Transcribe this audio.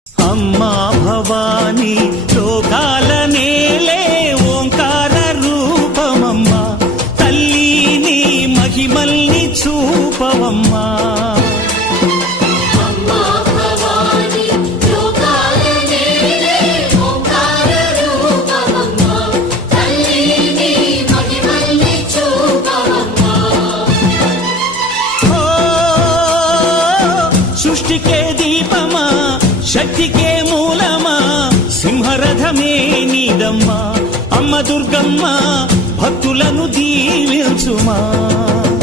అమ్మా భవానీ లోకాల నేలే ఓంకార రూపమమ్మా, తల్లి నీ మహిమల్ని చూపవమ్మా. సృష్టికే దీపమా, శక్తికే మూలమా, సింహరథమే నీదమ్మా. అమ్మ దుర్గమ్మ భక్తులను దీవించుమా.